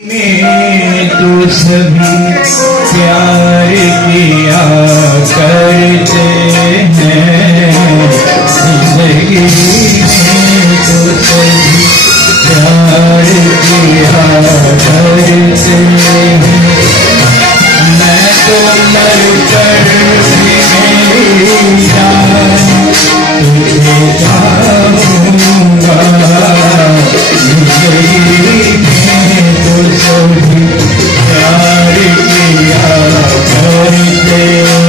में तो सभी प्यार किया करते हैं, जिंदगी में तो सभी प्यार किया करते हैं। मैं तो मर कर मेरी जान तुझे चाहूँगा, जिंदगी में तो सभी प्यार किया करते हैं।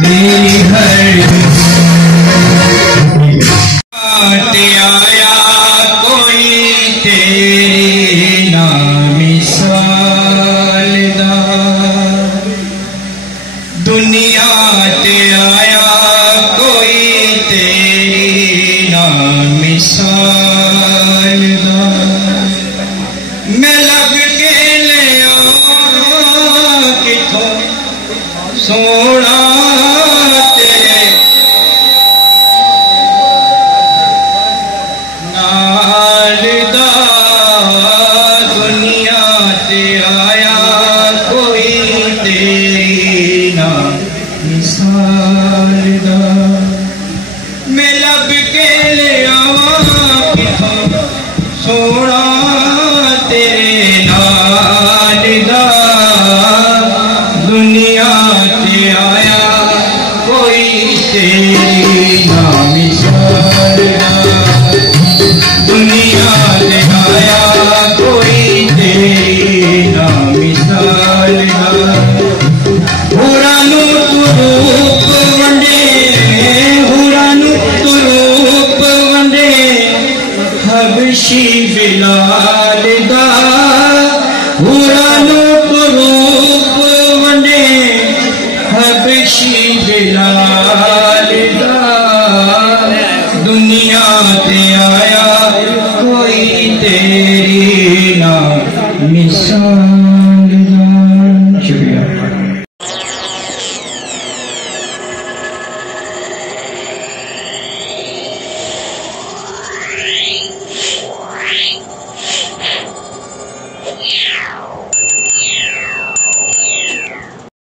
मेरी हर आया कोई तेरी ना मिसाल दा, दुनिया ते आया कोई तेरी ना मिसाल दा। मैं लब के ले किथों सोना मैं लब के ले आवा किथों सोना तेरे नाल दा, दुनिया ते आया कोई तेरी ना मिसाल दा, दुनिया ते आया कोई तेरी ना मिसाल दा। हुरानू तू रूप वंडे, हुरानू तू रूप वंडे, हबशी बिलाल दा, हुरानू तू रूप वंडे, हबशी बिलाल दा। दुनिया ते आया कोई तेरी ना मिसाल